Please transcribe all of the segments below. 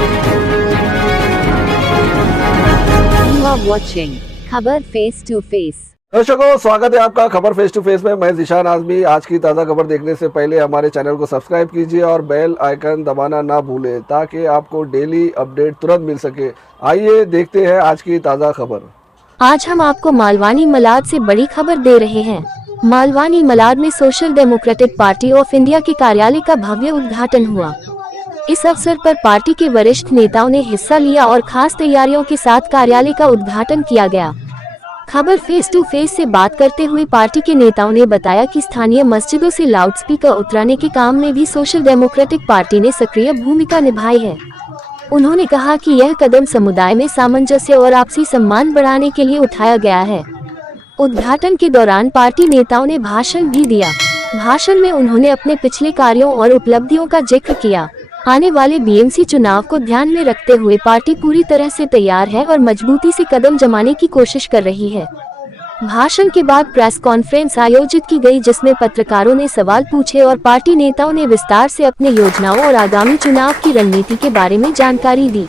You are watching खबर face to face. दर्शकों, स्वागत है आपका खबर फेस टू फेस में। मैं ज़ीशान आज़मी। आज की ताज़ा खबर देखने से पहले हमारे चैनल को सब्सक्राइब कीजिए और बेल आइकन दबाना ना भूलें ताकि आपको डेली अपडेट तुरंत मिल सके। आइए देखते हैं आज की ताज़ा खबर। आज हम आपको मालवानी मलाड से बड़ी खबर दे रहे हैं। मालवानी मलाड में social democratic party of India के कार्यालय का भव्य उद्घाटन हुआ। इस अवसर पर पार्टी के वरिष्ठ नेताओं ने हिस्सा लिया और खास तैयारियों के साथ कार्यालय का उद्घाटन किया गया। खबर फेस टू फेस से बात करते हुए पार्टी के नेताओं ने बताया कि स्थानीय मस्जिदों से लाउडस्पीकर उतराने के काम में भी सोशल डेमोक्रेटिक पार्टी ने सक्रिय भूमिका निभाई है। उन्होंने कहा कि यह कदम समुदाय में सामंजस्य और आपसी सम्मान बढ़ाने के लिए उठाया गया है। उद्घाटन के दौरान पार्टी नेताओं ने भाषण भी दिया। भाषण में उन्होंने अपने पिछले कार्यों और उपलब्धियों का जिक्र किया। आने वाले बीएमसी चुनाव को ध्यान में रखते हुए पार्टी पूरी तरह से तैयार है और मजबूती से कदम जमाने की कोशिश कर रही है। भाषण के बाद प्रेस कॉन्फ्रेंस आयोजित की गई, जिसमें पत्रकारों ने सवाल पूछे और पार्टी नेताओं ने विस्तार से अपने योजनाओं और आगामी चुनाव की रणनीति के बारे में जानकारी दी।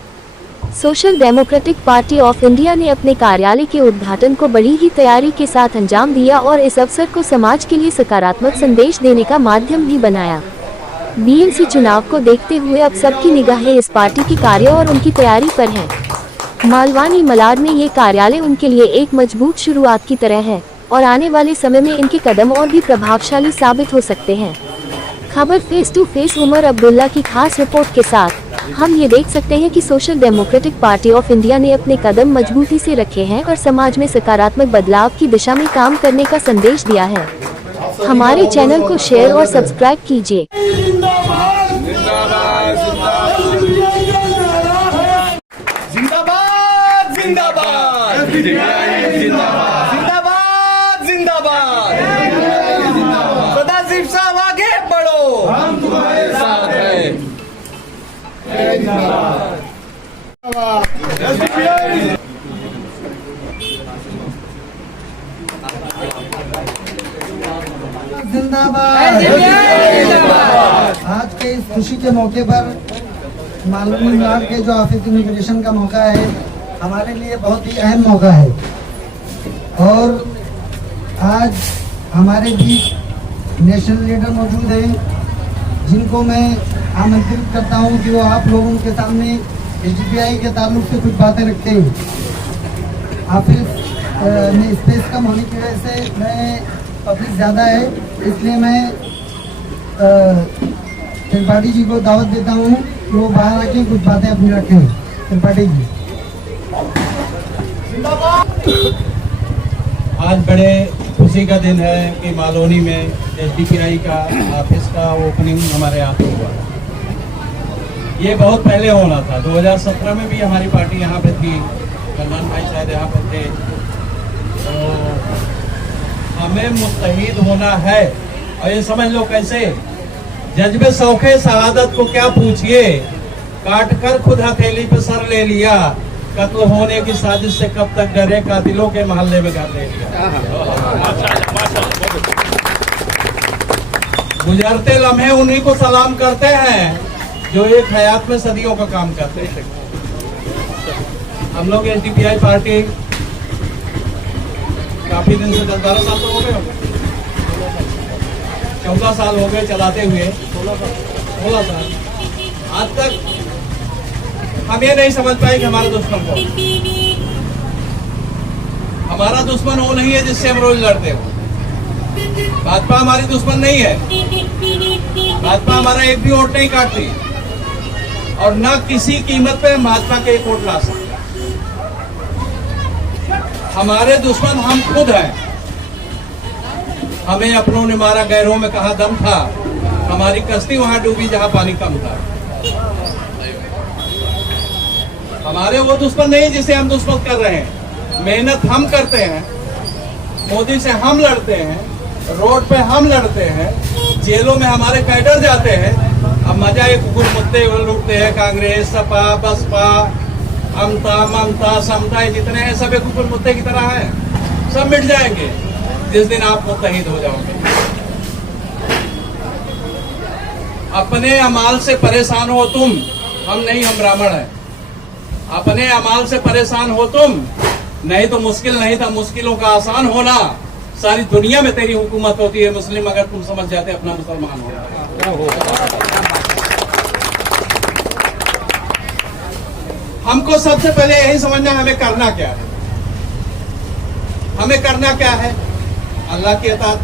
Social democratic party of India ने अपने कार्यालय के उद्घाटन को बड़ी ही तैयारी के साथ अंजाम दिया और इस अवसर को समाज के लिए सकारात्मक संदेश देने का माध्यम भी बनाया। बीएमसी चुनाव को देखते हुए अब सबकी निगाहें इस पार्टी के कार्यों और उनकी तैयारी पर हैं। मालवानी मलाड में ये कार्यालय उनके लिए एक मजबूत शुरुआत की तरह है और आने वाले समय में इनके कदम और भी प्रभावशाली साबित हो सकते हैं। खबर face to face Umar Abdullah की खास रिपोर्ट के साथ हम ये देख सकते हैं कि social democratic party of India ने अपने कदम मजबूती से रखे हैं और समाज में सकारात्मक बदलाव की दिशा में काम करने का संदेश दिया है। हमारे चैनल को शेयर और सब्सक्राइब कीजिए। जिंदाबाद जिंदाबाद जिंदाबाद जिंदाबाद सदाशिव साहब आगे बढ़ो, हम तुम्हारे साथ हैं। जिंदाबाद। आज के इस खुशी के मौके पर मालवानी मलाड के जो ऑफिस इनॉग्रेशन का मौका है, हमारे लिए बहुत ही अहम मौका है और आज हमारे बीच नेशनल लीडर मौजूद हैं, जिनको मैं आमंत्रित करता हूं कि वो आप लोगों के सामने एसडीपीआई के ताल्लुक से कुछ बातें रखते हैं। ऑफिस में स्पेस कम होने की वजह से मैं पब्लिक ज़्यादा है, इसलिए मैं त्रिपाठी जी को दावत देता हूँ कि वो बाहर आके कुछ बातें अपनी रखें। त्रिपाठी जी। आज बड़े खुशी का दिन है कि मालवनी में एसडीपीआई का ऑफिस का ओपनिंग हमारे यहाँ पे हुआ। ये बहुत पहले होना था, 2017 में भी हमारी पार्टी यहाँ पे थी, कल्याण भाई शायद यहाँ पे थे। तो हमें मुस्तहिद होना है और ये समझ लो कैसे, जज्बे शौके शहादत को क्या पूछिए, काट कर खुद हथेली पे सर ले लिया, कत्ल होने की साजिश से कब तक डरे, कातिलों के मोहल्ले में घर ले लिया। गुजरते लम्हे उन्हीं को सलाम करते हैं जो एक हयात में सदियों का काम करते हैं। हम लोग एसडीपीआई पार्टी काफी दिन से 10-12 साल तो हो गए, 14 साल हो गए चलाते हुए, 16 साल। आज तक हम ये नहीं समझ पाए कि हमारा दुश्मन कौन। हमारा दुश्मन वो नहीं है जिससे हम रोज लड़ते हो। भाजपा हमारी दुश्मन नहीं है। भाजपा हमारा एक भी वोट नहीं काटती और न किसी कीमत पे भाजपा के एक वोट ला सकते। हमारे दुश्मन हम खुद हैं। हमें अपनों ने मारा, गैरों में कहा दम था, हमारी कश्ती वहां डूबी जहां पानी कम था। हमारे वो दुश्मन नहीं जिसे हम दुश्मन कर रहे हैं। मेहनत हम करते हैं, मोदी से हम लड़ते हैं, रोड पे हम लड़ते हैं, जेलों में हमारे कैडर जाते हैं। अब मजा एक कुकुर मुद्दे लूटते हैं, कांग्रेस, सपा, बसपा, अमता, ममता, समता, जितने हैं सब एक कुकुर मुद्दे की तरह है। सब मिट जाएंगे जिस दिन आप मुत्तहिद हो जाओगे। अपने अमाल से परेशान हो तुम, हम नहीं, हम ब्राह्मण हैं। अपने अमाल से परेशान हो तुम, नहीं तो मुश्किल नहीं था मुश्किलों का आसान होना। सारी दुनिया में तेरी हुकूमत होती है मुस्लिम, अगर तुम समझ जाते अपना मुसलमान होना। हमको सबसे पहले यही समझना हमें करना क्या है। हमें करना क्या है? अल्लाह की अताअत,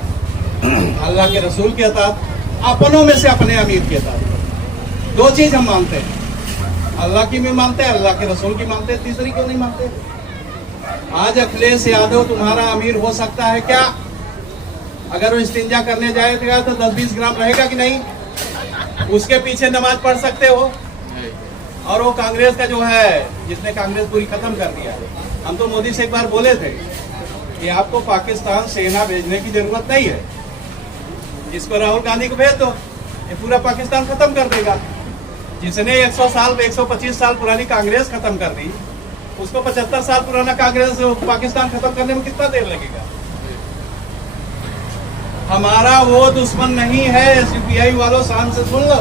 अल्लाह के रसूल की अताअत, अपनों में से अपने अमीर की अताअत। दो चीज हम मानते हैं, अल्लाह की भी मानते हैं, अल्लाह के रसूल की मानते हैं, तीसरी क्यों नहीं मानते? आज अखिलेश यादव तुम्हारा अमीर हो सकता है क्या? अगर वो इस्तिंजा करने जाएगा तो 10-20 ग्राम रहेगा कि नहीं? उसके पीछे नमाज पढ़ सकते हो? और वो कांग्रेस का जो है, जिसने कांग्रेस पूरी खत्म कर दिया है। हम तो मोदी से एक बार बोले थे कि आपको पाकिस्तान सेना भेजने की जरूरत नहीं है, इसको राहुल गांधी को भेज दो, ये पूरा पाकिस्तान खत्म कर देगा। जिसने 100 साल 125 साल पुरानी कांग्रेस खत्म कर दी, उसको 75 साल पुराना कांग्रेस पाकिस्तान खत्म करने में कितना देर लगेगा? हमारा वो दुश्मन नहीं है। सीपीआई वालों शान से सुन लो,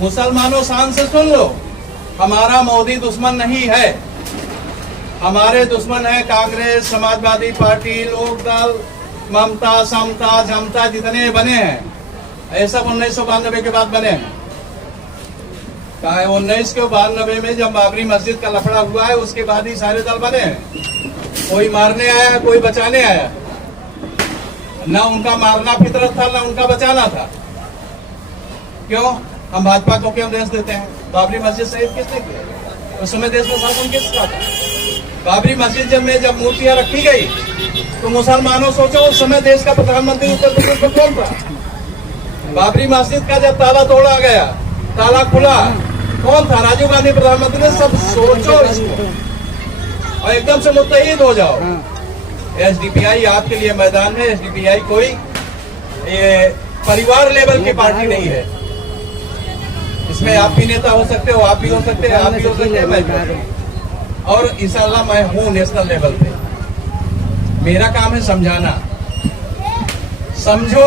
मुसलमानों शान से सुन लो, हमारा मोदी दुश्मन नहीं है। हमारे दुश्मन है कांग्रेस, समाजवादी पार्टी, लोकदल, ममता, समता, झमता, जितने बने हैं, ये सब 1992 के बाद बने हैं। कहा है 1992 में जब बाबरी मस्जिद का लफड़ा हुआ है, उसके बाद ही सारे दल बने हैं। कोई मारने आया, कोई बचाने आया। ना उनका मारना फितरत था, ना उनका बचाना था। क्यों? हम भाजपा को क्यों देश देते हैं? बाबरी मस्जिद शहीद किसने किया? उस समय देश में शासन किसका था? बाबरी मस्जिद जब मूर्तियां रखी गई तो मुसलमानों सोचो उस समय देश का प्रधानमंत्री उत्तर प्रदेश में कौन था? बाबरी मस्जिद का जब ताला तोड़ा गया, ताला खुला, कौन था? राजीव गांधी प्रधानमंत्री ने। सब सोचो इसको और एकदम से मुत्तहिद हो जाओ। एसडीपीआई आपके लिए मैदान है। एसडीपीआई कोई ये परिवार लेवल की पार्टी नहीं है। इसमें आप भी नेता हो सकते हो, आप भी हो सकते हैं, आप भी हो सकते हैं, मैं भी हो सकता हूं। और इंशाल्लाह मैं हूं नेशनल लेवल पे। मेरा काम है समझाना। समझो,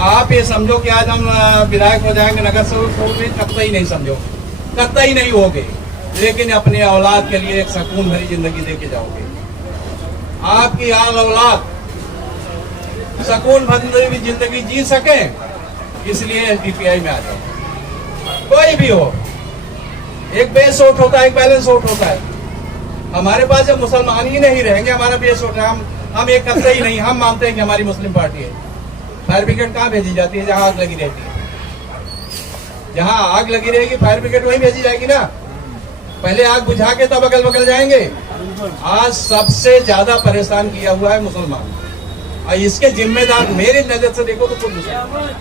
आप ये समझो कि आज हम विधायक हो जाएंगे, नगर सेवक होंगे, कतई नहीं समझो, कतई नहीं होगे। लेकिन अपने औलाद के लिए एक सुकून भरी जिंदगी दे के जाओगे। आपकी औलाद सुकून भरी जिंदगी जी सके, इसलिए एसडीपीआई में आ जाओ। कोई भी हो, एक बेस वोट होता है, एक बैलेंस वोट होता है। हमारे पास जब मुसलमान ही नहीं रहेंगे, हमारा बेस वोट है, हम एक करते ही नहीं। हम मानते हैं कि हमारी मुस्लिम पार्टी है। फायर ब्रिगेड कहाँ भेजी जाती है? जहां आग लगी रहती है। जहां आग लगी रहेगी फायर ब्रिगेड वहीं भेजी जाएगी ना। पहले आग बुझा के तब अगल बगल जाएंगे। आज सबसे ज्यादा परेशान किया हुआ है मुसलमान, और इसके जिम्मेदार मेरी नजर से देखो तो खुद मुसलमान।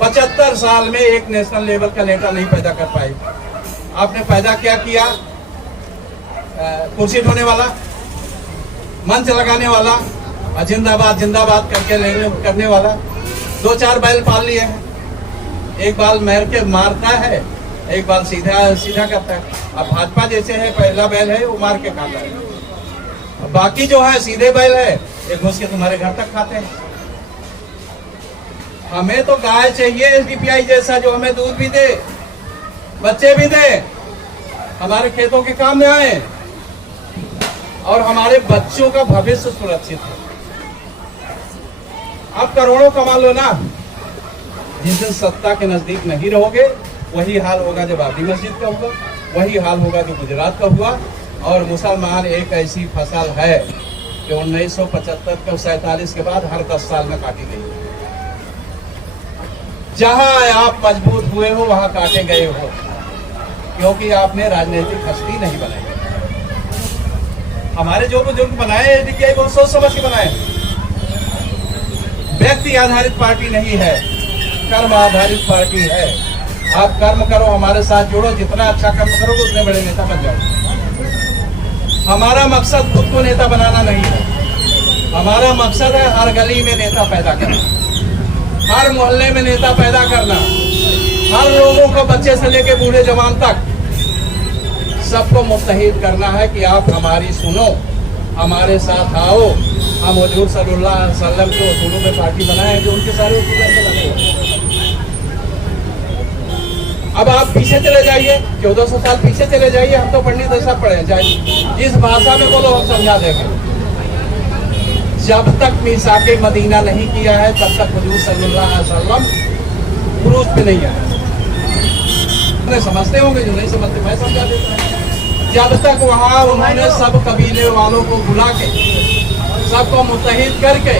75 साल में एक नेशनल लेवल का नेता नहीं पैदा कर पाए। आपने पैदा क्या किया? कुर्सी ढोने वाला, मंच लगाने वाला, जिंदाबाद जिंदाबाद करने वाला। 2-4 बैल पाल लिए हैं। एक बाल मैर के मारता है, एक बाल सीधा करता है। अब भाजपा जैसे है, पहला बैल है वो मार के खाता है, बाकी जो है सीधे बैल है, एक घुस के तुम्हारे घर तक खाते हैं। हमें तो गाय चाहिए एसडीपीआई जैसा, जो हमें दूध भी दे, बच्चे भी दे, हमारे खेतों के काम में आए और हमारे बच्चों का भविष्य सुरक्षित हो। आप करोड़ों कमा लो ना, जिस दिन सत्ता के नजदीक नहीं रहोगे, वही हाल होगा जो बाबरी मस्जिद का हुआ, वही हाल होगा जो गुजरात का हुआ। और मुसलमान एक ऐसी फसल है कि 1975 के 47 के बाद हर 10 साल में काटी गई। जहां आप मजबूत हुए हो वहां काटे गए हो, क्योंकि आपने राजनीतिक हस्ती नहीं बनाई। हमारे जो बुजुर्ग बनाए एसडीपीआई बहुत सोच समझ के बनाए। व्यक्ति आधारित पार्टी नहीं है, कर्म आधारित पार्टी है। आप कर्म करो, हमारे साथ जुड़ो, जितना अच्छा कर्म करोगे उतने बड़े नेता बन जाओगे। हमारा मकसद खुद को नेता बनाना नहीं है, हमारा मकसद है हर गली में नेता पैदा करना, हर मोहल्ले में नेता पैदा करना, हर लोगों को, बच्चे से लेके बूढ़े जवान तक सबको मुत्तहिद करना है कि आप हमारी सुनो, हमारे साथ आओ। हम हुजूर सल्लल्लाहु अलैहि वसल्लम के उसूलों पे पार्टी बनाए जो उनके सारे उसूल पे लगे। अब आप पीछे चले जाइए, 1400 साल पीछे चले जाइए, हम तो पंडित ऐसा पढ़े हैं, चाहे जिस भाषा में बोलो हम समझा देंगे। जब तक मीसाके मदीना नहीं किया है तब तक हुजूर सल्लल्लाहु अलैहि वसल्लम उरूज पे नहीं आया। समझते होंगे, जो नहीं समझते मैं समझा देता हूं। जब तक वहां उन्होंने सब कबीले वालों को बुला के सबको मुत्तहिद करके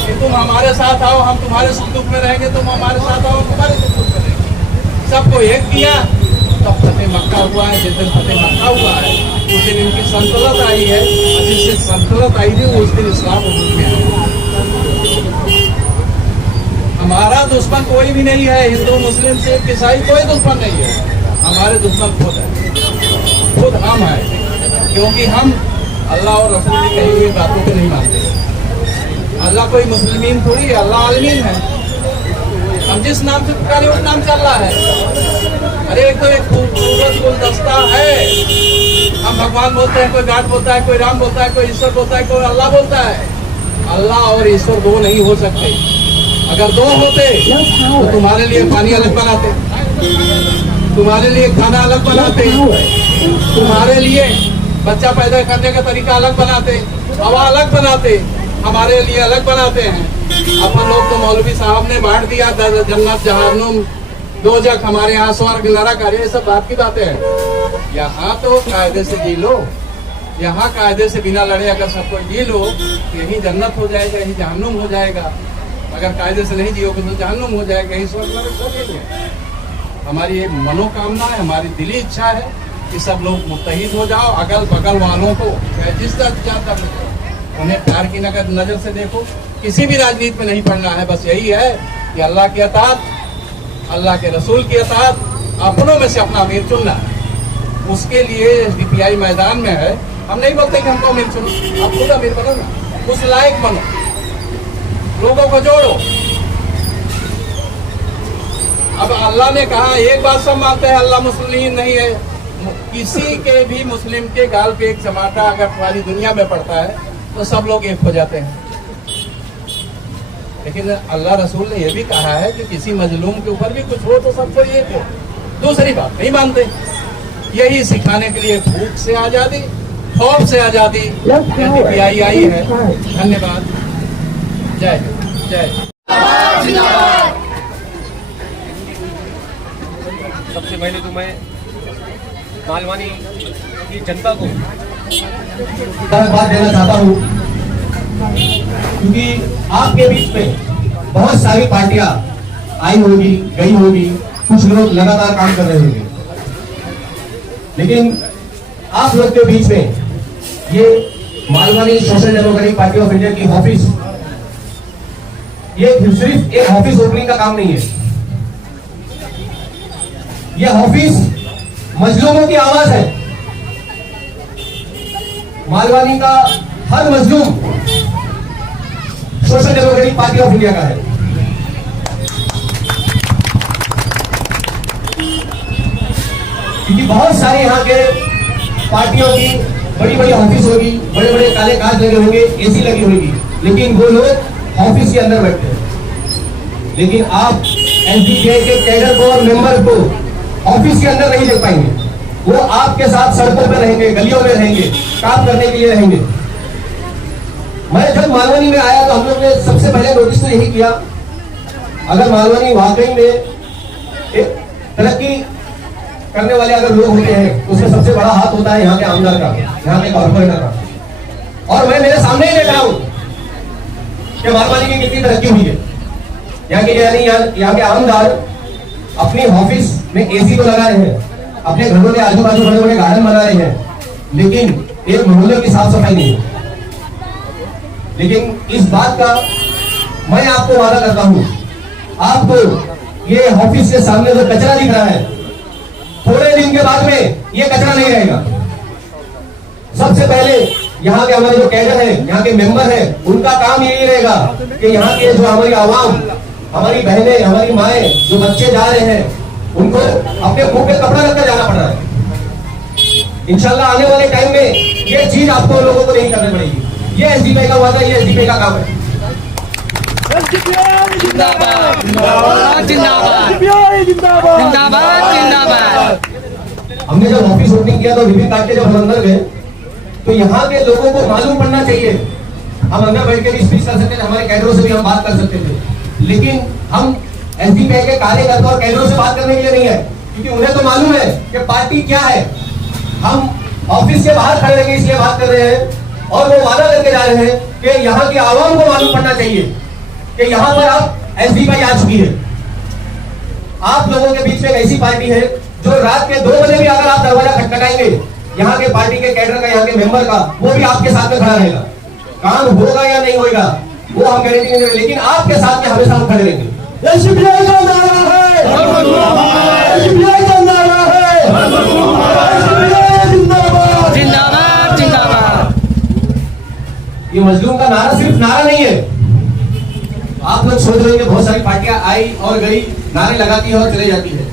कि तुम हमारे साथ आओ, हम तुम्हारे सुख दुख में रहेंगे, तुम हमारे साथ आओ, तुम्हारे सुख दुख में रहेंगे, सबको एक किया, तब फतेह मक्का हुआ है। जिस दिन फतेह मक्का हुआ है उस दिन इनकी संतुलत आई है, और जिससे संतुलत आई थी उस दिन इस्लाम वजूद में आया। हमारा दुश्मन कोई भी नहीं है, हिंदू मुस्लिम सिख ईसाई कोई दुश्मन नहीं है, हमारे दुश्मन खुद है, खुद हम है, क्योंकि हम अल्लाह और रसूल की कही हुई बातों को नहीं मानते। अल्लाह कोई मुस्लिमीन थोड़ी है, अल्लाह आलमीन है। हम जिस नाम से पुकारे उस नाम चल रहा है। अरे एक तो एक खूबसूरत गुलदस्ता है, हम भगवान बोलते हैं, कोई गाड बोलता है, कोई राम बोलता है, कोई ईश्वर बोलता है, कोई अल्लाह बोलता है। अल्लाह और ईश्वर दो नहीं हो सकते। अगर दो होते तो तुम्हारे लिए पानी अलग बनाते, तुम्हारे लिए खाना अलग बनाते, तुम्हारे लिए बच्चा पैदा करने का तरीका अलग बनाते, हवा अलग बनाते, हमारे लिए अलग बनाते हैं। अपन लोग तो मौलवी साहब ने बांट दिया जन्नत जहन्नुम दोजख, हमारे यहाँ स्वर्ग नरक, अरे ये सब बात की बातें हैं। यहाँ तो कायदे से जी लो, यहाँ कायदे से बिना लड़े अगर सबको जी लो तो यही जन्नत हो जाएगा, यही जहन्नुम हो जाएगा। अगर कायदे से नहीं जियोगे तो जहन्नुम हो जाएगा, यही स्वर्ग नरक सब यही है। हमारी एक मनोकामना है, हमारी दिली इच्छा है कि सब लोग मुत्तहिद हो जाओ। अगल बगल वालों को चाहे जिस तरह उन्हें प्यार की नजर से देखो, किसी भी राजनीति में नहीं पड़ना है। बस यही है कि अल्लाह की अताअत, अल्लाह के रसूल की अताअत, अपनों में से अपना अमीर चुनना है। उसके लिए DPI मैदान में है। हम नहीं बोलते कि हमको अमीर चुनो, आप खुद अमीर बनो ना, उस लायक बनो, लोगों को जोड़ो। अब अल्लाह ने कहा, एक बात सब मानते हैं, अल्लाह मुस्लिम नहीं है। किसी के भी मुस्लिम के गाल पे एक चमाटा अगर सारी दुनिया में पड़ता है तो सब लोग एक हो जाते हैं। लेकिन अल्लाह रसूल ने यह भी कहा है कि किसी मजलूम के ऊपर भी कुछ हो तो सबको एक हो। दूसरी बात नहीं मानते। यही सिखाने के लिए भूख से आजादी, खौफ से आजादी DPI आई है। धन्यवाद। जय जय। सबसे पहले तो मैं मालवानी की जनता को बात देना चाहता हूँ, क्योंकि आपके बीच में बहुत सारी पार्टियां आई होगी, गई होगी, कुछ लोग लगातार काम कर रहे होंगे, लेकिन आप लोग के बीच में ये Malvani social democratic party of India की ऑफिस, ये सिर्फ एक ऑफिस ओपनिंग का काम नहीं है। ये ऑफिस मजलूमों की आवाज है। मालवानी का हर मजलूम social democratic party of India का है। क्योंकि बहुत सारे यहाँ के पार्टियों की बड़ी बड़ी ऑफिस होगी, बड़े बड़े काले कांच लगे होंगे, AC लगी होगी, लेकिन वो लोग ऑफिस के अंदर बैठते हैं। लेकिन आप SDPI के कैडर को और मेंबर को ऑफिस के अंदर नहीं देख पाएंगे। वो आपके साथ सड़कों पर रहेंगे, गलियों में रहेंगे, काम करने के लिए रहेंगे। मैं जब मालवानी में आया तो हम लोग ने सबसे पहले नोटिस तो यही किया, अगर मालवानी वाकई में एक तरक्की करने वाले अगर लोग होते हैं तो उसमें सबसे बड़ा हाथ होता है यहाँ के आमदार का, यहाँ के कॉर्पोरेटर का। और मैं मेरे सामने ही देख रहा हूँ कि मालवानी की कितनी तरक्की हुई है। यहाँ के यानी यहाँ के आमदार अपनी ऑफिस में AC तो लगा रहे हैं, अपने घरों के आजू बाजू बड़े बड़े गार्डन बना रहे हैं, लेकिन एक मोहल्ले की साफ सफाई नहीं है। लेकिन इस बात का मैं आपको वादा करता हूं, आपको ये ऑफिस के सामने जो कचरा दिख रहा है, थोड़े दिन के बाद में ये कचरा नहीं रहेगा। सबसे पहले यहाँ के हमारे जो कैडर है, यहाँ के मेंबर है, उनका काम यही रहेगा कि यहाँ के जो हमारी आवाम, हमारी बहनें, हमारी माएं, जो बच्चे जा रहे हैं, उनको अपने मुंह पे कपड़ा रखकर जाना पड़ रहा है। इंशाल्लाह आने वाले टाइम में ये चीज आपको लोगों को नहीं करनी पड़ेगी। ये SDPI का वादा, ये SDPI का काम है। जिंदाबाद जिंदाबाद जिंदाबाद जिंदाबाद हमने जब ऑफिस ओपनिंग किया तो रिबन काट के जब हम अंदर गए तो यहाँ के लोगों को मालूम पड़ना चाहिए। हम अंदर बैठ के भी स्पीच कर सकते थे, हमारे कैडरों से भी हम बात कर सकते थे, लेकिन हम एसडीपीआई के कार्यकर्ता और कैडरों से बात करने के लिए नहीं है, क्योंकि उन्हें तो मालूम है कि पार्टी क्या है। हम ऑफिस के बाहर खड़े रहेंगे इसलिए बात कर रहे हैं और वो वादा करके जा रहे हैं कि यहाँ की आवाम को मालूम पड़ना चाहिए कि यहाँ पर अब एसडीपीआई आ चुकी है। आप लोगों के बीच में एक ऐसी पार्टी है जो रात के 2 बजे भी अगर आप दरवाजा खटखटाएंगे यहाँ के पार्टी के कैडर का, यहाँ के मेंबर का, वो भी आपके साथ में खड़ा रहेगा। काम होगा या नहीं होगा वो हम गारंटी नहीं देंगे, लेकिन आपके साथ में हमेशा हम खड़े रहेंगे। एसडीपीआई का नारा है, एसडीपीआई का नारा है, एसडीपीआई जिंदाबाद, जिंदाबाद, जिंदाबाद। ये मजलूम का नारा सिर्फ नारा नहीं है। आप लोग सोच रहे हैं कि बहुत सारी पार्टियां आई और गई, नारे लगाती है और चले जाती है।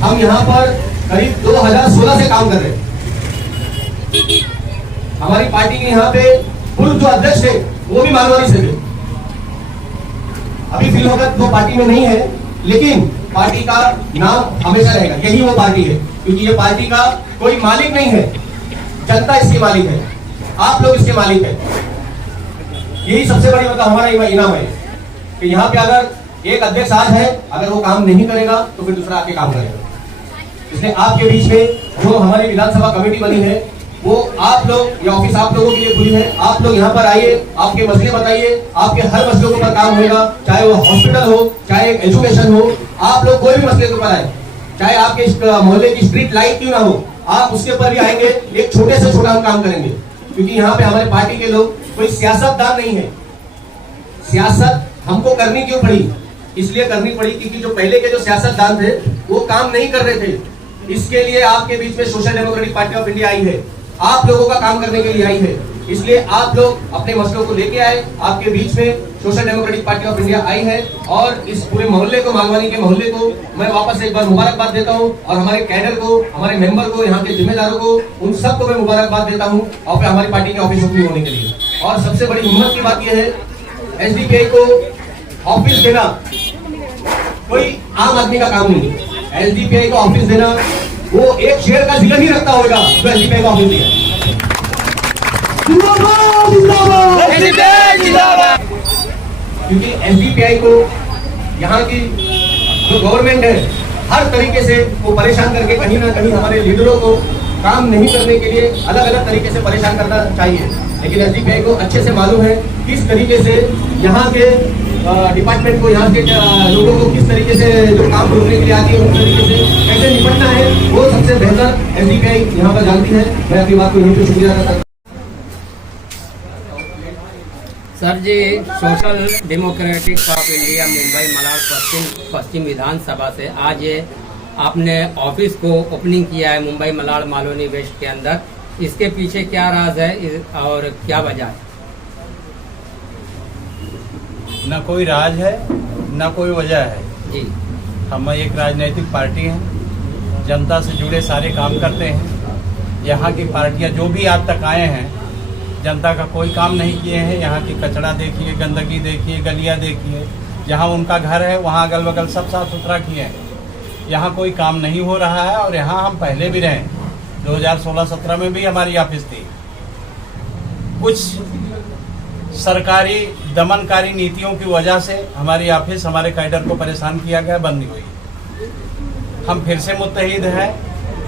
हम यहाँ पर करीब 2016 से काम कर रहे हैं। हमारी पार्टी के यहाँ पे पूर्व जो अध्यक्ष थे वो भी मालवानी से थे। अभी फिलहाल वो पार्टी में नहीं है, लेकिन पार्टी का नाम हमेशा रहेगा, यही वो पार्टी है, क्योंकि ये पार्टी का कोई मालिक नहीं है, जनता इसकी मालिक है, आप लोग इसके मालिक है। यही सबसे बड़ी मतलब हमारा इनाम है कि यहाँ पे अगर एक अध्यक्ष आज है, अगर वो काम नहीं करेगा तो फिर दूसरा आके काम करेगा। इसलिए आपके बीच में जो हमारी विधानसभा कमेटी बनी है वो आप लोग, ये ऑफिस आप लोगों के लिए खुली है। आप लोग यहाँ पर आइए, आपके मसले बताइए, आपके हर मसलों के ऊपर काम होगा, चाहे वो हॉस्पिटल हो, चाहे एजुकेशन हो। आप लोग कोई भी मसले के ऊपर आए, चाहे आपके मोहल्ले की स्ट्रीट लाइट क्यों ना हो, आप उसके ऊपर भी आएंगे, एक छोटे से छोटा हम काम करेंगे। क्योंकि यहाँ पे हमारे पार्टी के लोग कोई सियासतदान नहीं है। सियासत हमको करनी क्यों पड़ी? इसलिए करनी पड़ी क्योंकि जो पहले के जो सियासतदान थे वो काम नहीं कर रहे थे। इसके लिए आपके बीच में social democratic party of India I है, आप लोगों का काम करने के लिए आई है। इसलिए आप लोग अपने मसलों को लेके आए, आपके बीच में social democratic party of India I है। और इस पूरे मोहल्ले को, मालवानी के मोहल्ले को मैं वापस एक बार मुबारकबाद देता हूं और हमारे कैडर को, हमारे मेंबर को, यहाँ के जिम्मेदारों को, उन सबको मैं मुबारकबाद देता हूं और फिर हमारी पार्टी के ऑफिस ओपनिंग होने के लिए। और सबसे बड़ी हिम्मत की बात यह है, एसडीपीआई को ऑफिस देना कोई आम आदमी का काम नहीं है। एसडीपीआई को ऑफिस देना वो एक शेयर का जिक्र ही रखता होगा जो एसडीपीआई का ऑफिस दिया। क्योंकि एसडीपीआई को यहाँ की जो गवर्नमेंट है हर तरीके से वो परेशान करके कहीं ना कहीं हमारे लीडरों को काम नहीं करने के लिए अलग अलग तरीके से परेशान करना चाहिए। लेकिन एसडीपीआई को अच्छे से मालूम है किस तरीके से यहाँ के डिपार्टमेंट को, यहाँ के लोगों को किस तरीके से जो काम रोकने के लिए आती है उस तरीके से कैसे निपटना है, वो सबसे बेहतर एसडीपीआई यहाँ पर जानती है। मैं अपनी बात को यहीं पे शुक्रिया करता हूँ। सर जी, social democratic of India Mumbai Malad पश्चिम विधानसभा से आज ये आपने ऑफिस को ओपनिंग किया है मुंबई मलाड मालोनी वेस्ट के अंदर। इसके पीछे क्या राज है और क्या वजह है? न कोई राज है न कोई वजह है जी। हम एक राजनीतिक पार्टी हैं, जनता से जुड़े सारे काम करते हैं। यहाँ की पार्टियाँ जो भी आज तक आए हैं जनता का कोई काम नहीं किए हैं। यहाँ की कचरा देखिए, गंदगी देखिए, गलियाँ देखिए, जहाँ उनका घर है वहाँ अगल बगल सब साफ सुथरा किए हैं। यहाँ कोई काम नहीं हो रहा है और यहाँ हम पहले भी रहे, 2016-17 में भी हमारी ऑफिस थी। कुछ सरकारी दमनकारी नीतियों की वजह से हमारी ऑफिस, हमारे कैडर को परेशान किया गया, बंद हुई। हम फिर से मुत्तहिद हैं।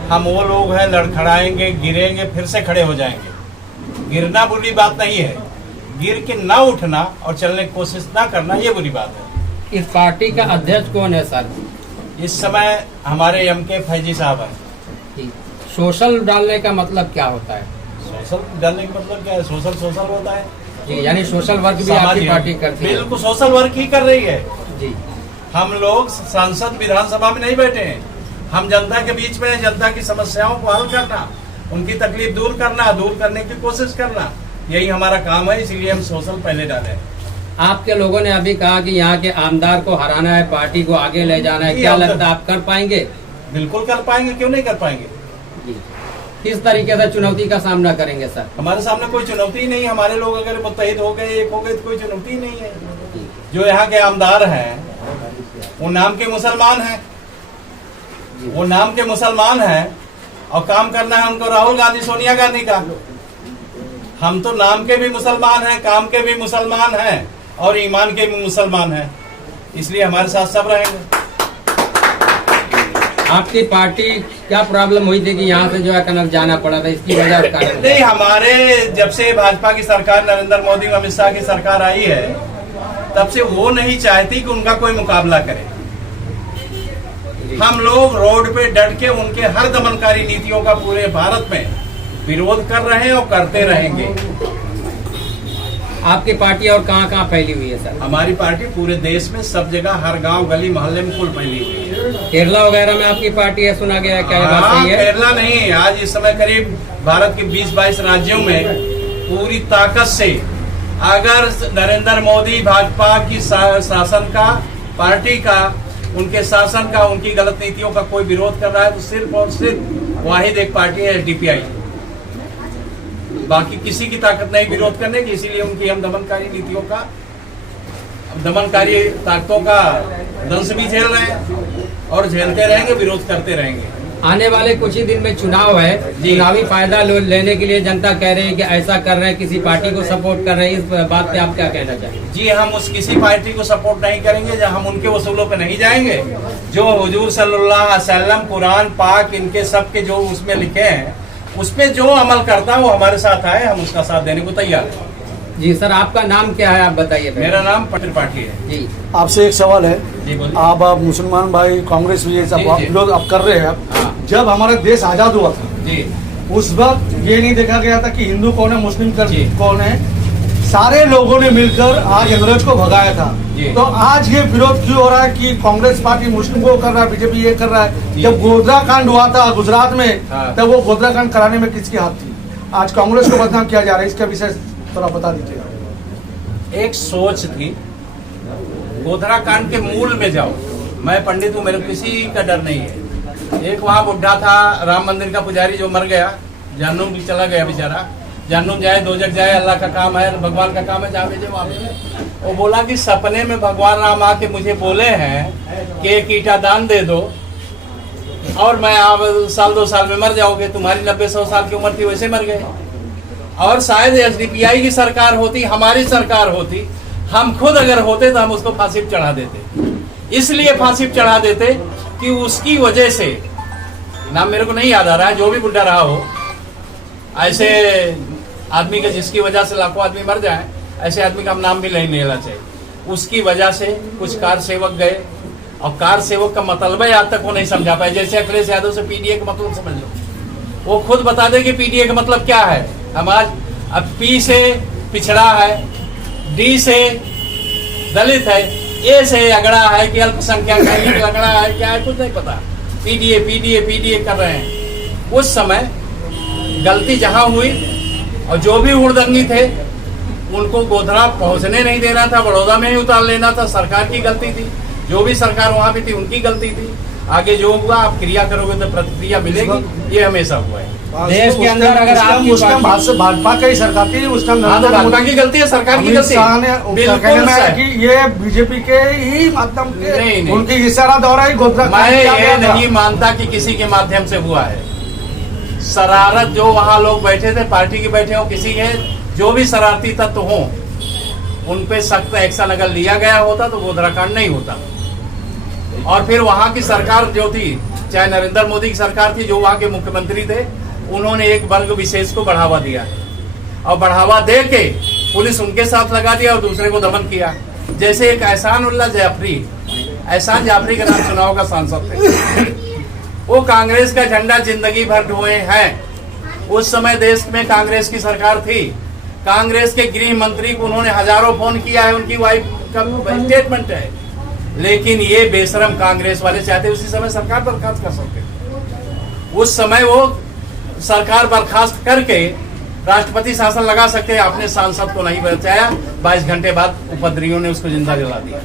हम वो लोग हैं, लड़खड़ाएंगे, गिरेंगे, फिर से खड़े हो जाएंगे। गिरना बुरी बात नहीं है, गिर के ना उठना और चलने की कोशिश ना करना ये बुरी बात है। इस पार्टी का अध्यक्ष कौन है सर? इस समय हमारे एमके फैजी साहब हैं। सोशल डालने का मतलब क्या होता है? सोशल डालने का मतलब क्या है? सोशल होता है जी, यानी सोशल वर्क भी आपकी पार्टी करती है? बिल्कुल सोशल वर्क ही कर रही है जी। हम लोग सांसद विधानसभा में नहीं बैठे हैं, हम जनता के बीच में, जनता की समस्याओं को हल करना, उनकी तकलीफ दूर करना, दूर करने की कोशिश करना, यही हमारा काम है। इसलिए हम सोशल पहले डाले। आपके लोगों ने अभी कहा कि यहाँ के आमदार को हराना है, पार्टी को आगे ले जाना है, क्या लगता है आप कर पाएंगे? बिल्कुल कर पाएंगे, क्यों नहीं कर पाएंगे जी। किस तरीके से चुनौती का सामना करेंगे सर? हमारे सामने कोई चुनौती नहीं। हमारे लोग अगर मुत्तहिद हो गए, एक हो गए, तो कोई चुनौती नहीं है। जो यहाँ के आमदार हैं वो नाम के मुसलमान हैं, वो नाम के मुसलमान हैं और काम करना है उनको राहुल गांधी सोनिया गांधी का। हम तो नाम के भी मुसलमान हैं, काम के भी मुसलमान हैं और ईमान के भी मुसलमान हैं, इसलिए हमारे साथ सब रहेंगे। आपकी पार्टी क्या प्रॉब्लम हुई थी कि यहाँ से जो है कनक जाना पड़ा था, इसकी वजह नहीं, हमारे जब से भाजपा की सरकार, नरेंद्र मोदी अमित शाह की सरकार आई है, तब से वो नहीं चाहती कि उनका कोई मुकाबला करे। हम लोग रोड पे डट के उनके हर दमनकारी नीतियों का पूरे भारत में विरोध कर रहे हैं और करते रहेंगे। आपकी पार्टी और कहाँ फैली हुई है सर? हमारी पार्टी पूरे देश में सब जगह, हर गांव गली मोहल्ले में कुल फैली हुई है। केरला वगैरह में आपकी पार्टी है, सुना गया है, क्या ये बात सही है? केरला नहीं, आज इस समय करीब भारत के 20-22 राज्यों में पूरी ताकत से अगर नरेंद्र मोदी भाजपा की शासन का, पार्टी का, उनके शासन का, उनकी गलत नीतियों का कोई विरोध कर रहा है तो सिर्फ और सिर्फ वाहिद एक पार्टी है, एसडीपीआई। बाकी किसी की ताकत नहीं विरोध करने की, इसीलिए उनकी हम दमनकारी नीतियों का, दमनकारी ताकतों का दंश भी झेल रहे हैं और झेलते रहेंगे, विरोध करते रहेंगे। आने वाले कुछ ही दिन में चुनाव है, चुनावी फायदा लेने के लिए जनता कह रहे हैं कि ऐसा कर रहे हैं, किसी पार्टी को सपोर्ट कर रहे हैं, इस बात पे आप क्या कहना चाहेंगे? जी, हम उस किसी पार्टी को सपोर्ट नहीं करेंगे, जब हम उनके वसूलों पे नहीं जाएंगे। जो हुजूर सल्लल्लाहु अलैहि वसल्लम, कुरान पाक, इनके सब के जो उसमें लिखे हैं, उस पे जो अमल करता है वो हमारे साथ आए, हम उसका साथ देने को तैयार हैं। जी सर, आपका नाम क्या है, आप बताइए। मेरा नाम त्रिपाठी है जी। आपसे एक सवाल है। जी बोलिए। आप मुसलमान भाई, कांग्रेस भी ये सब विरोध आप कर रहे हैं। हाँ। जब हमारा देश आजाद हुआ था जी, उस वक्त ये नहीं देखा गया था कि हिंदू कौन है, मुस्लिम जी। कौन है। सारे लोगों ने मिलकर आज अंग्रेज को भगाया था। जी। तो आज ये विरोध क्यों हो रहा है कि कांग्रेस पार्टी मुस्लिम को कर रहा है, बीजेपी ये कर रहा है? जब गोधरा कांड हुआ था गुजरात में, हाँ। तब वो गोधरा कांड कराने में किसकी हाथ थी? आज कांग्रेस को बदनाम किया जा रहा है, इसका विषय थोड़ा बता दीजिएगा। एक सोच थी, गोधरा कांड के मूल में जाओ। मैं पंडित हूँ, मेरे को किसी का डर नहीं है। एक वहाँ बुढ़ा था, राम मंदिर का पुजारी, जो मर गया, जहन्नुम भी चला गया बेचारा। जहन्नुम जाए, दोजख जाए, अल्लाह का काम है, भगवान का काम है, जहाँ भेजे वहाँ भेजे। वो बोला कि सपने में भगवान राम आके मुझे बोले हैं कि एक ईटा दान दे दो और मैं आप 1-2 साल में मर जाओगे। तुम्हारी 90-100 साल की उम्र थी, वैसे मर गए। और शायद एसडीपीआई की सरकार होती, हमारी सरकार होती, हम खुद अगर होते तो हम उसको फांसी पे चढ़ा देते। इसलिए फांसी पे चढ़ा देते कि उसकी वजह से, नाम मेरे को नहीं याद आ रहा है, जो भी बुढ़ा रहा हो, ऐसे आदमी के जिसकी वजह से लाखों आदमी मर जाए, ऐसे आदमी का हम नाम भी नहीं लेना चाहिए। उसकी वजह से कुछ कार सेवक गए, और कार सेवक का मतलब आज तक वो नहीं समझा पाए। जैसे अखिलेश यादव से पीडीए का मतलब समझ लो, वो खुद बता दे कि पीडीए का मतलब क्या है। हम आज अब पी से पिछड़ा है, डी से दलित है, ए से अगड़ा है कि अल्पसंख्यक है, कि अगड़ा है, क्या है कुछ नहीं पता। पीडीए पीडीए पीडीए कर रहे हैं। उस समय गलती जहां हुई, और जो भी हुड़दंगी थे उनको गोधरा पहुंचने नहीं देना था, बड़ौदा में ही उतार लेना था, सरकार की गलती थी। जो भी सरकार वहां भी थी उनकी गलती थी। आगे जो हुआ, आप क्रिया करोगे तो प्रतिक्रिया मिलेगी, ये हमेशा हुआ है। देश के अंदर अगर आपकी भाजपा की सरकार थी, उस टाइम भाजपा की गलती है, सरकार की गलती है कि ये बीजेपी के ही माध्यम से, नहीं। उनकी इशारा द्वारा ही गोधरा मैं ये नहीं मानता कि किसी के माध्यम से हुआ है। शरारत जो वहाँ लोग बैठे थे, पार्टी के बैठे हो, किसी के जो भी शरारती तत्व हो, उन पे सख्त एक्शन अगर लिया गया होता तो गोधरा कांड नहीं होता। और फिर वहाँ की सरकार जो थी, चाहे नरेंद्र मोदी की सरकार थी, जो वहाँ के मुख्यमंत्री थे, उन्होंने एक वर्ग विशेष को बढ़ावा दिया, और बढ़ावा दे के पुलिस उनके साथ लगा दिया और दूसरे को दमन किया। जैसे एक एहसान उल्लाह जाफरी, एहसान जाफरी का नाम चुनाव का सांसद थे, वो कांग्रेस का झंडा जिंदगी भर ढोए हैं। उस समय देश में कांग्रेस की सरकार थी, कांग्रेस के गृह मंत्री को उन्होंने हजारों फोन किया है, उनकी वाइफ का स्टेटमेंट है। लेकिन ये बेशरम कांग्रेस वाले चाहते उसी समय सरकार बर्खास्त कर सकते। उस समय वो सरकार बर्खास्त करके राष्ट्रपति शासन लगा सकते हैं, अपने सांसद को नहीं बचाया। 22 घंटे बाद उपद्रवियों ने उसको जिंदा जला दिया।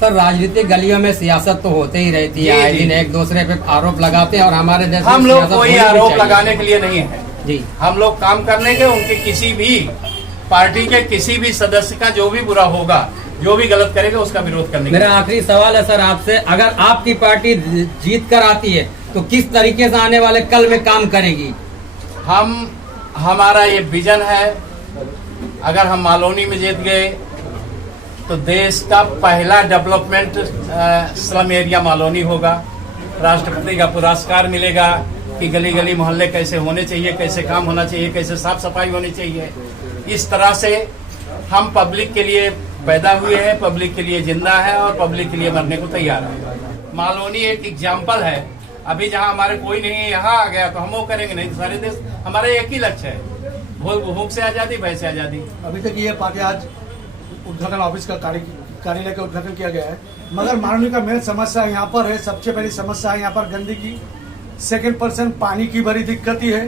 सर, राजनीतिक गलियों में सियासत तो होते ही रहती है, आए दिन एक दूसरे पे आरोप लगाते हैं, और हमारे देश में हम लोग कोई आरोप लगाने के लिए नहीं है जी। हम लोग काम करने के, उनके किसी भी पार्टी के किसी भी सदस्य का जो भी बुरा होगा, जो भी गलत करेगा, उसका विरोध करने। मेरा आखिरी सवाल है सर आपसे, अगर आपकी पार्टी जीत कर आती है तो किस तरीके से आने वाले कल में काम करेगी? हमारा ये विजन है, अगर हम मालौनी में जीत गए तो देश का पहला डेवलपमेंट स्लम एरिया मालौनी होगा। राष्ट्रपति का पुरस्कार मिलेगा कि गली गली मोहल्ले कैसे होने चाहिए, कैसे काम होना चाहिए, कैसे साफ सफाई होनी चाहिए। इस तरह से हम पब्लिक के लिए पैदा हुए हैं, पब्लिक के लिए जिंदा है और पब्लिक के लिए मरने को तैयार है। मालौनी एक एग्जाम्पल है। अभी जहां हमारे कोई नहीं है, यहाँ आ गया तो हम वो करेंगे, नहीं तो सारे देश। हमारा एक ही लक्ष्य है, भूख से आजादी, भय से आजादी। अभी तक ये पार्टी आज उद्घाटन ऑफिस का कार्यालय का उद्घाटन किया गया है, मगर मालौनी का मेन समस्या यहाँ पर है। सबसे पहली समस्या है यहाँ पर गंदगी, 2% पानी की बड़ी दिक्कत ही है,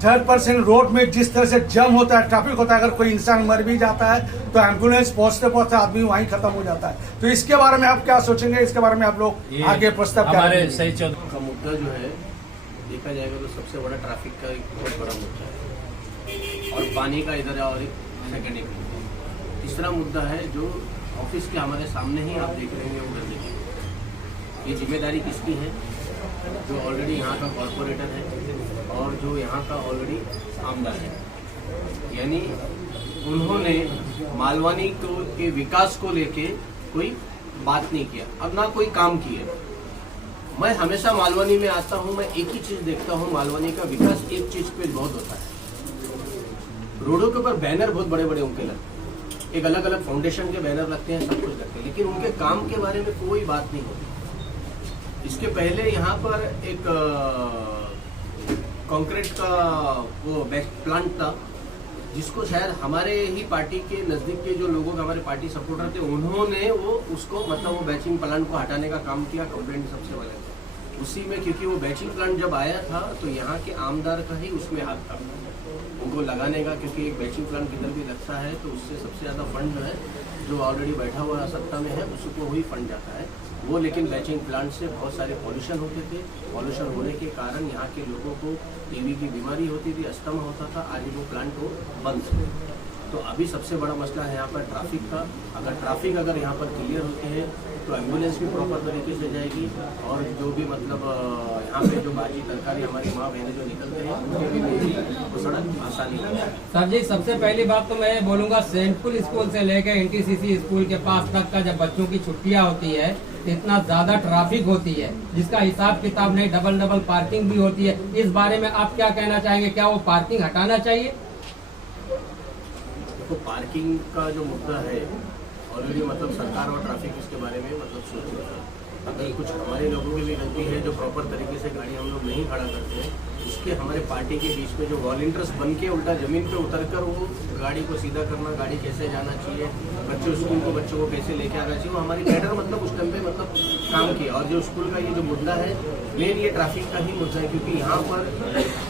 3% रोड में जिस तरह से जम होता है, ट्रैफिक होता है। अगर कोई इंसान मर भी जाता है तो एम्बुलेंस पहुंचते पहुंचते आदमी वहीं खत्म हो जाता है। तो इसके बारे में आप क्या सोचेंगे, इसके बारे में आप लोग आगे प्रस्ताव क्या हमारे करेंगे? सही का मुद्दा जो है देखा जाएगा तो सबसे बड़ा ट्रैफिक का एक बहुत बड़ा मुद्दा है, और पानी का इधर और एक सेकेंडरी मुद्दा। तीसरा मुद्दा है जो ऑफिस के हमारे सामने ही आप देख रहे हैं, वो गंदगी। ये जिम्मेदारी किसकी है? जो ऑलरेडी यहाँ का कॉरपोरेटर है और जो यहाँ का ऑलरेडी आमदार है। यानी उन्होंने मालवानी के विकास को लेके कोई बात नहीं किया, अब ना कोई काम किया। मैं हमेशा मालवानी में आता हूँ, मैं एक ही चीज देखता हूँ, मालवानी का विकास एक चीज पे बहुत होता है। रोडों के ऊपर बैनर बहुत बड़े बड़े उनके लगते हैं, एक अलग अलग फाउंडेशन के बैनर लगते हैं, सब कुछ लगते हैं, लेकिन उनके काम के बारे में कोई बात नहीं होती। इसके पहले यहाँ पर एक कंक्रीट का वो प्लांट था, जिसको शायद हमारे ही पार्टी के नजदीक के जो लोगों का, हमारे पार्टी सपोर्टर थे, उन्होंने वो उसको मतलब वो बैचिंग प्लांट को हटाने का काम किया। कंप्लेंट सबसे पहले उसी में, क्योंकि वो बैचिंग प्लांट जब आया था तो यहाँ के आमदार का ही उसमें हाथ था उनको लगाने का, क्योंकि एक बैचिंग प्लांट किधर भी लगता है तो उससे सबसे ज़्यादा फंड जो है, जो ऑलरेडी बैठा हुआ सत्ता में है, उसको वही फंड जाता है वो। लेकिन बैचिंग प्लांट से बहुत सारे पॉल्यूशन होते थे, पॉल्यूशन होने के कारण यहाँ के लोगों को टीबी की बीमारी होती थी, अस्थमा होता था। आज वो प्लांट को बंद है। तो अभी सबसे बड़ा मसला है यहाँ पर ट्रैफिक का। अगर ट्रैफिक अगर यहाँ पर क्लियर होती है तो एम्बुलेंस भी प्रॉपर तरीके से जाएगी, और जो भी मतलब यहाँ पे जो भाजी तरकारी हमारी माँ बहनें जो निकलते हैं उनके भी लिए वो सड़क आसानी होगी। सर जी, सबसे पहली बात तो मैं बोलूँगा, सेंटपुर स्कूल से लेकर NTCC स्कूल के पास तक का जब बच्चों की छुट्टियाँ होती है इतना ज्यादा ट्रैफिक होती है, जिसका हिसाब किताब नहीं, डबल पार्किंग भी होती है। इस बारे में आप क्या कहना चाहेंगे? क्या वो पार्किंग हटाना चाहिए? देखो, पार्किंग का जो मुद्दा है ऑलरेडी मतलब सरकार और ट्रैफिक इसके बारे में मतलब सोच रहा है। अगर कुछ हमारे लोगों की भी गलती है, जो प्रॉपर तरीके से गाड़ी हम लोग नहीं खड़ा करते हैं, उसके हमारे पार्टी के बीच में जो वॉलंटियर्स बन के उल्टा जमीन पे उतरकर वो गाड़ी को सीधा करना, गाड़ी कैसे जाना चाहिए, बच्चों स्कूल को बच्चों को कैसे लेके आना चाहिए, वो हमारी कैडर मतलब उस टाइम पे मतलब काम किया। और जो स्कूल का ये जो मुद्दा है मेन, ये ट्रैफिक का ही मुद्दा है, क्योंकि यहाँ पर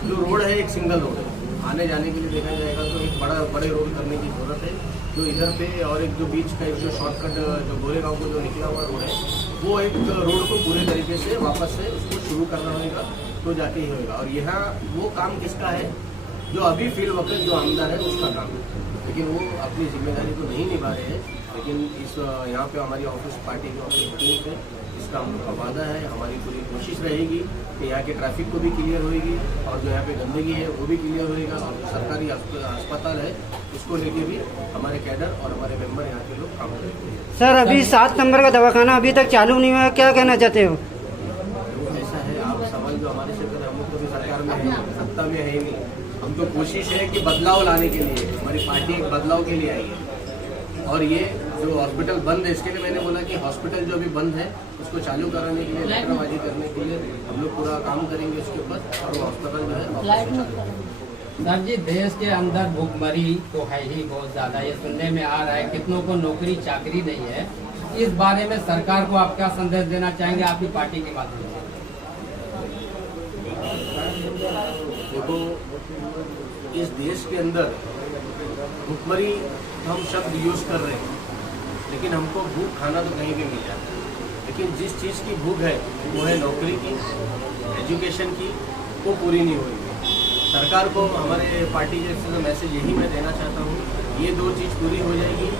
जो रोड है एक सिंगल रोड है। आने जाने के लिए देखा जाएगा तो एक बड़े रोड करने की जरूरत है, जो इधर पे, और एक जो बीच का एक जो शॉर्टकट जो गोरेगांव को जो निकला हुआ रोड है, वो एक रोड को पूरे तरीके से वापस से उसको शुरू करना होगा तो जाके ही होगा। और यहाँ वो काम किसका है? जो अभी फील्ड वर्कर जो आमदार है उसका काम है, लेकिन वो अपनी जिम्मेदारी तो नहीं निभा रहे हैं। लेकिन इस यहाँ पे हमारी ऑफिस पार्टी की ऑफिस हुकूमत है, इसका हम लोग का वादा है, हमारी पूरी कोशिश रहेगी कि यहाँ के ट्रैफिक को भी क्लियर होएगी, और जो यहाँ पे गंदगी है वो भी क्लियर होएगा, और जो सरकारी अस्पताल है उसको लेके भी हमारे कैडर और हमारे मेंबर यहाँ के लोग काम करेंगे। सर, अभी 7 नंबर का दवाखाना अभी तक चालू नहीं हुआ, क्या कहना चाहते हो? ऐसा है, आप सवाल जो हमारे से करें, हम लोग तो भी सरकार में है, सत्ता में है नहीं। हम तो कोशिश है कि बदलाव लाने के लिए, हमारी पार्टी एक बदलाव के लिए आई है। और ये जो हॉस्पिटल बंद है, इसके लिए मैंने बोला कि हॉस्पिटल जो अभी बंद है उसको चालू कराने के लिए, लेटरबाजी करने के लिए हम लोग पूरा काम करेंगे उसके ऊपर, और वो हॉस्पिटल जो है वापस चालू करेंगे। सर जी, देश के अंदर भूखमरी तो है ही बहुत ज्यादा, ये सुनने में आ रहा है, कितनों को नौकरी चाकरी नहीं है। इस बारे में सरकार को आप क्या संदेश देना चाहेंगे आपकी पार्टी के माध्यम से? देखो, इस देश के अंदर भूखमरी हम शब्द यूज कर रहे हैं, लेकिन हमको भूख खाना तो कहीं भी मिल जाता है। लेकिन जिस चीज़ की भूख है वो है नौकरी की, एजुकेशन की, वो पूरी नहीं हो रही है। सरकार को हमारे पार्टी जैसे मैसेज यही मैं देना चाहता हूँ, ये 2 चीज़ पूरी हो जाएगी,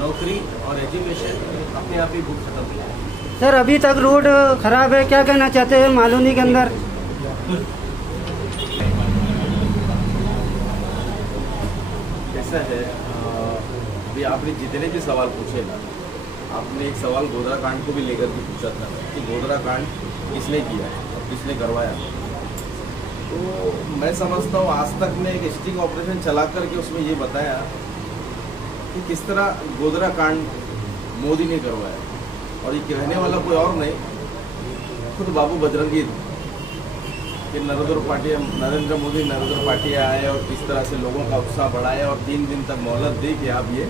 नौकरी और एजुकेशन, अपने आप ही भूख खत्म हो जाएगी। सर अभी तक रोड खराब है, क्या कहना चाहते हैं मालूनी के अंदर? ऐसा है, अभी आपने जितने भी सवाल पूछे ना, आपने एक सवाल गोधरा कांड को भी लेकर के पूछा था कि गोधरा कांड किसने किया और किसने करवाया। तो मैं समझता हूँ आज तक में एक स्टिंग ऑपरेशन चला करके उसमें ये बताया कि किस तरह गोधरा कांड मोदी ने करवाया, और ये कहने वाला कोई और नहीं, खुद बाबू बजरंगी कि नरेंद्र मोदी नरेंद्र पार्टी आए और किस तरह से लोगों का उत्साह बढ़ाया और 3 दिन तक मोहलत दे कि आप ये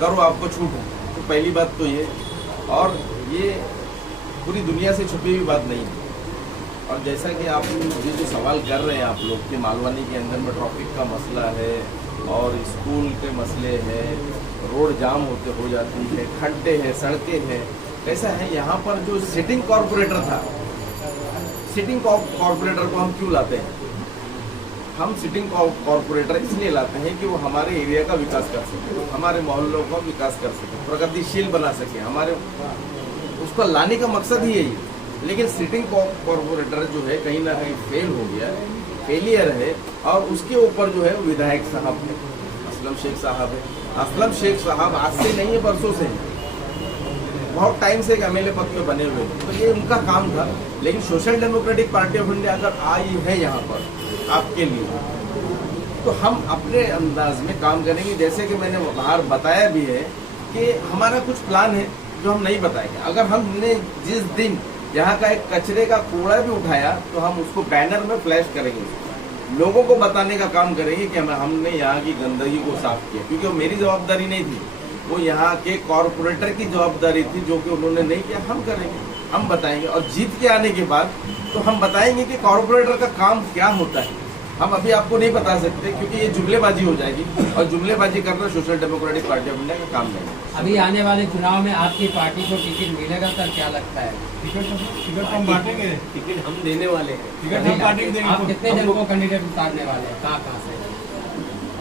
करो, आपको छूट है। तो पहली बात तो ये, और ये पूरी दुनिया से छुपी हुई बात नहीं है। और जैसा कि आप ये जो सवाल कर रहे हैं आप लोग कि मालवानी के अंदर में ट्रैफिक का मसला है और स्कूल के मसले हैं, रोड जाम हो जाती है, खड्डे हैं, सड़कें हैं, ऐसा है यहाँ पर जो सिटिंग कॉरपोरेटर था, सिटिंग कॉरपोरेटर को हम क्यों लाते हैं? हम सिटिंग कॉरपोरेटर इसलिए लाते हैं कि वो हमारे एरिया का विकास कर सके, हमारे मोहल्लों का विकास कर सके, प्रगतिशील बना सके, हमारे उसको लाने का मकसद ही यही है। लेकिन सिटिंग कॉरपोरेटर जो है कहीं ना कहीं फेल हो गया, फेलियर है, और उसके ऊपर जो है विधायक साहब है, असलम शेख साहब है। असलम शेख साहब आज से नहीं है, परसों से है, बहुत टाइम से एक MLA पद पे बने हुए हैं, तो ये उनका काम था। लेकिन social democratic party of India अगर आई है यहाँ पर आपके लिए, तो हम अपने अंदाज में काम करेंगे। जैसे कि मैंने बाहर बताया भी है कि हमारा कुछ प्लान है जो हम नहीं बताएंगे। अगर हमने जिस दिन यहाँ का एक कचरे का कूड़ा भी उठाया तो हम उसको बैनर में फ्लैश करेंगे, लोगों को बताने का काम करेंगे कि हमने यहाँ की गंदगी को साफ किया, क्योंकि वो मेरी जवाबदारी नहीं थी, वो यहाँ के कॉरपोरेटर की जवाबदारी थी, जो कि उन्होंने नहीं किया। हम करेंगे, हम बताएंगे, और जीत के आने के बाद तो हम बताएंगे कि कॉरपोरेटर का काम क्या होता है। हम अभी आपको नहीं बता सकते क्योंकि ये जुमलेबाजी हो जाएगी, और जुमलेबाजी करना social democratic party of India का काम नहीं है। अभी आने वाले चुनाव में आपकी पार्टी को टिकट मिलेगा सर, क्या लगता है? टिकट हम बांटेंगे, टिकट हम देने वाले हैं। टिकट हम पार्टी को देंगे। आप कितने जन को कैंडिडेट उतारने वाले हैं, कहाँ से?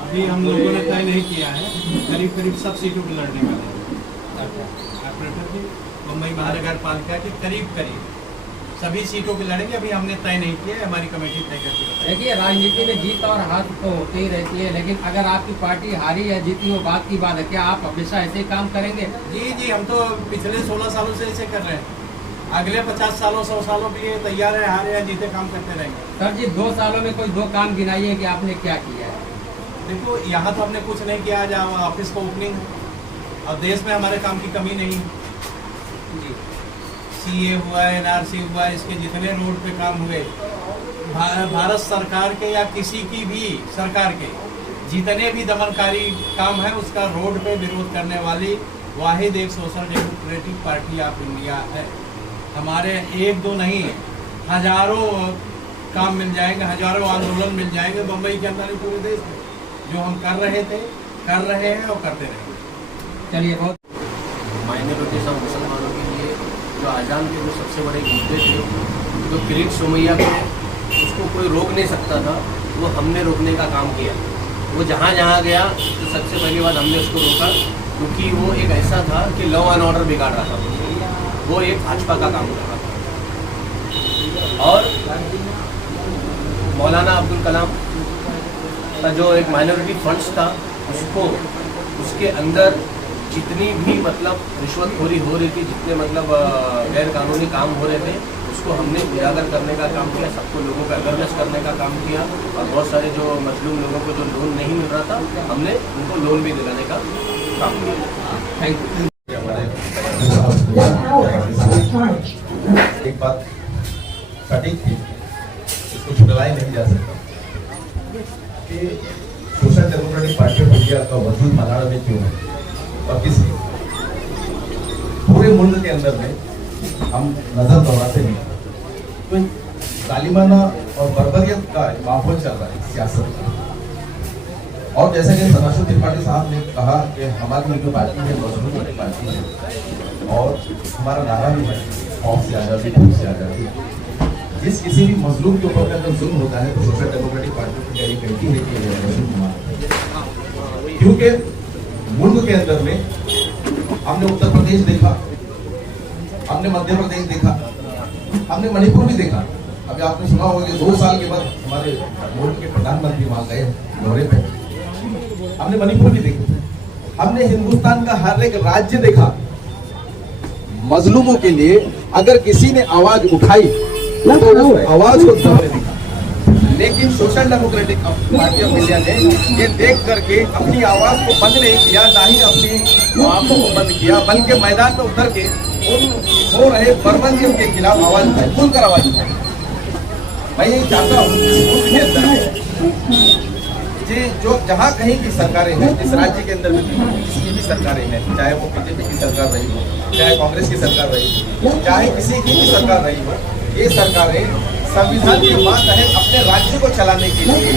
अभी हम लोगों ने तय नहीं किया है, करीब करीब सब सीटों पर लड़ने वाले हैं। कॉर्पोरेटर की, मुंबई महानगर पालिका के करीब सभी सीटों पे लड़ेंगे। अभी हमने तय नहीं किया है, हमारी कमेटी तय करके बताएगी। देखिए, राजनीति में जीत और हार तो होती ही रहती है, लेकिन अगर आपकी पार्टी हारी या जीती वो बात की बात है, क्या आप हमेशा ऐसे ही काम करेंगे? जी, हम तो पिछले 16 सालों से ऐसे कर रहे हैं, अगले 50 सालों 100 सालों के लिए तैयार है, हारे या जीते काम करते रहेंगे। सर जी, 2 सालों में कोई 2 काम गिनाइए कि आपने क्या किया है। देखो, यहाँ तो हमने कुछ नहीं किया, आज ऑफिस का ओपनिंग, और देश में हमारे काम की कमी नहीं जी। CA हुआ है, NRC हुआ है, इसके जितने रोड पे काम हुए, भारत सरकार के या किसी की भी सरकार के जितने भी दमनकारी काम है, उसका रोड पे विरोध करने वाली वाहिद एक social democratic party of India है। हमारे 1-2 नहीं, हजारों काम मिल जाएंगे, हजारों आंदोलन मिल जाएंगे बम्बई के अंदर, पूरे देश में, जो हम कर रहे थे, कर रहे हैं और करते रहेंगे। चलिए, बहुत माइनॉरिटी सब मुसलमानों के लिए जो आज़ाद के जो सबसे बड़े मुद्दे थे, जो किरीट सोमैया को उसको कोई रोक नहीं सकता था, वो हमने रोकने का काम किया। वो जहाँ जहाँ गया तो सबसे पहली बात हमने उसको रोका, क्योंकि वो एक ऐसा था कि लॉ एंड ऑर्डर बिगाड़ रहा था, वो एक भाजपा का काम कर रहा था। और मौलाना अब्दुल कलाम का जो एक माइनॉरिटी फंड्स था, उसको उसके अंदर जितनी भी मतलब रिश्वतखोरी हो रही थी, जितने मतलब गैर कानूनी काम हो रहे थे, उसको हमने उजागर करने का काम किया, सबको लोगों का अवेयरनेस करने का काम किया, और बहुत सारे जो मजलूम लोगों को जो लोन नहीं मिल रहा था, हमने उनको लोन भी दिलाने का काम किया। Thank you. एक बात सटीक थी, इसको छुटलाया नहीं जा सकता कि social democratic party of India का वजूद मलाड़ में क्यों है और किस पूरे मुल्क के अंदर में हम नजर दौड़ाते हैं तो जालिमाना और बर्बरियत का माहौल चल रहा है सियासत का। और जैसे कि सदाशिव त्रिपाठी साहब ने कहा कि हमारी जो पार्टी है मजलूम की पार्टी है, और हमारा नारा भी है खौफ से आजादी, भूख से आजादी। जिस किसी भी मजलूम के ऊपर अगर जुल्म होता है तो सोशल डेमोक्रेटिक पार्टी की तैयारी कहती है कि ये मजलूम हमारा, क्योंकि मुल्क के अंदर में हमने उत्तर प्रदेश देखा, हमने मध्य प्रदेश देखा, हमने मणिपुर भी देखा। अभी आपने सुना होगा कि 2 साल के बाद हमारे मुल्क के प्रधानमंत्री वहां गए दौरे पे, हमने मणिपुर भी देखा। हमने हिंदुस्तान का हर एक राज्य देखा। मजलूमों के लिए अगर किसी ने आवाज उठाई तो उस आवाज को दबने देखा। लेकिन social democratic party of India ने ये देख करके अपनी आवाज को बंद नहीं किया, ना ही अपनी आंखों को बंद किया, बल्कि मैदान में उतर के उन हो रहे बर्बन के खिलाफ आवाज उठाई, खुलकर आवाज उठाई। मैं यही चाहता हूँ कि जो जहाँ कहीं की सरकारें हैं, जिस राज्य के अंदर भी जिसकी भी सरकारें हैं, चाहे वो बीजेपी की सरकार रही हो, चाहे कांग्रेस की सरकार रही हो, चाहे किसी की भी सरकार रही हो, ये सरकारें संविधान के मातहत अपने राज्य को चलाने के लिए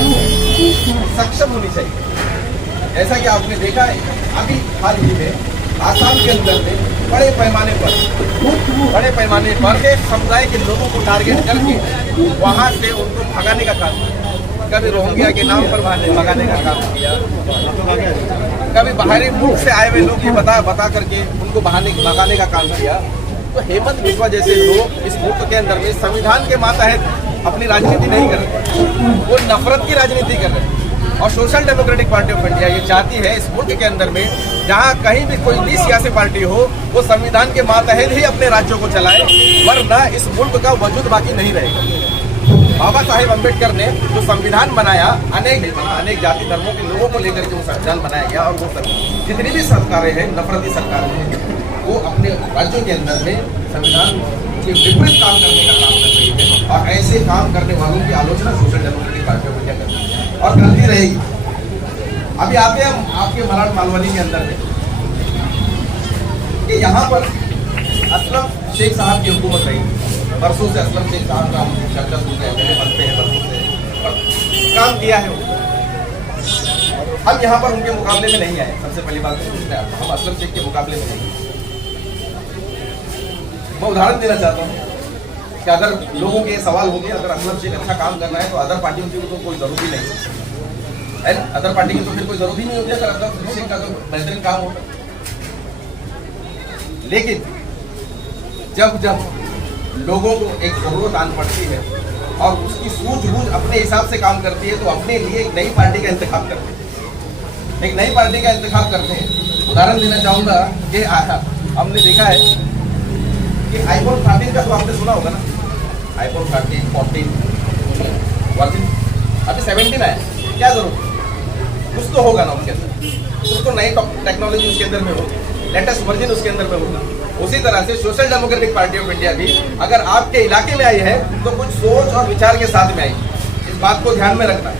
सक्षम होनी चाहिए। जैसा कि आपने देखा है अभी हाल ही में आसाम के अंदर में बड़े पैमाने पर एक समुदाय के लोगों को टारगेट करके वहां से उनको भगाने का काम किया। कभी रोहिंग्या के नाम पर भगाने का काम किया, कभी बाहरी मुल्क से आए हुए लोग ये बता करके उनको भगाने का काम किया। तो हेमंत बिस्वा जैसे लोग इस मुल्क के अंदर में संविधान के मातहत अपनी राजनीति नहीं कर रहे, वो नफरत की राजनीति कर रहे हैं। और social democratic party of India ये चाहती है इस मुल्क के अंदर में जहां कहीं भी कोई भी सियासी पार्टी हो वो संविधान के मातहत ही अपने राज्यों को चलाए, वरना इस मुल्क का वजूद बाकी नहीं रहेगा। बाबा साहेब अम्बेडकर ने जो संविधान बनाया, अनेक जाति धर्मों के लोगों को लेकर के वो संविधान बनाया गया, और वो जितनी भी सरकारें हैं, नफरती सरकारें हैं, वो अपने राज्यों के अंदर में संविधान के विपरीत काम करने का काम कर रही है। और ऐसे काम करने वालों की आलोचना social democratic party of India करती है और करती रहेगी। अभी आते हैं हम आपके मराठ मालवनी के अंदर में कि यहाँ पर असलम शेख साहब की हुकूमत रही, बरसों से असलम शेख साहब का हम चर्चा सुनते हैं, पहले बनते हैं बरसों से काम किया है। हम यहाँ पर उनके मुकाबले में नहीं आए, सबसे पहली बात हम असलम शेख के मुकाबले में नहीं। मैं उदाहरण देना चाहता हूँ कि अगर लोगों के सवाल होंगे, अगर असलम शेख अच्छा काम करना है तो अदर पार्टियों की तो कोई जरूरत ही नहीं है, अदर पार्टी की तो फिर कोई जरूरत ही नहीं होती अगर असलम शेख का तो बेहतरीन काम होता। लेकिन जब लोगों को एक जरूरत आन पड़ती है और उसकी सूझबूझ अपने हिसाब से काम करती है तो अपने लिए एक नई पार्टी का इंतखाब करते हैं, एक नई पार्टी का इंतखाब करते हैं। उदाहरण देना चाहूंगा कि हमने देखा है कि आईफोन 13 का तो आपने सुना होगा ना, आईफोन 13, 14 वर्जन अभी 17 आया, क्या जरूरत, कुछ तो होगा ना उसके अंदर, कुछ तो नई टेक्नोलॉजी उसके अंदर में होगी, लेटेस्ट वर्जन उसके अंदर में होगा। उसी तरह से social democratic party of India भी अगर आपके इलाके में आई है तो कुछ सोच और विचार के साथ में आई, इस बात को ध्यान में रखना,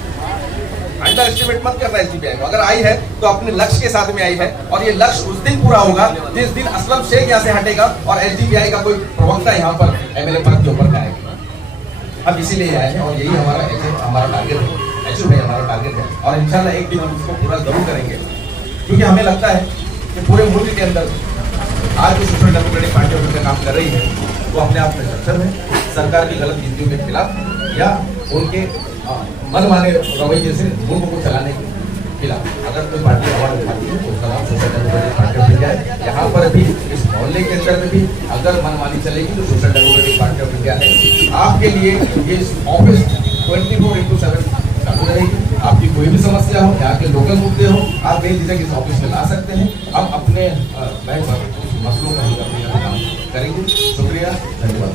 अंडर एस्टिमेट मत करना एसडीपीआई को। अगर आई है तो अपने लक्ष्य के साथ में आई है, और ये लक्ष्य उस दिन पूरा होगा जिस दिन असलम शेख यहाँ से हटेगा और एसडीपीआई का कोई प्रवक्ता यहाँ पर एमएलए पद के ऊपर आएगा। हम इसीलिए आए हैं और यही हमारा टारगेट है, अचीव है हमारा टारगेट है, और इंशाल्लाह एक दिन हम उसको पूरा जरूर करेंगे। क्योंकि हमें लगता है कि पूरे मुल्क के अंदर आज जो social democratic party of India काम कर रही है वो अपने आप में सक्षम है सरकार की गलत नीतियों के खिलाफ या उनके मनमाने रवैये से मुल्क को चलाने के खिलाफ। अगर कोई पार्टी आवाज उठाती है तो उसका नाम social democratic party of India है। यहाँ पर भी इस मोहल्ले के अंदर में भी अगर मनमानी चलेगी तो social democratic party of India है आपके लिए ये ऑफिस 24/7 चालू रहेगी। आपकी कोई भी समस्या हो, यहाँ के लोकल मुद्दे हो, आप बेझिझक इस ऑफिस में ला सकते हैं। हम अपने मसलों का हल करने का काम करेंगे। शुक्रिया, धन्यवाद।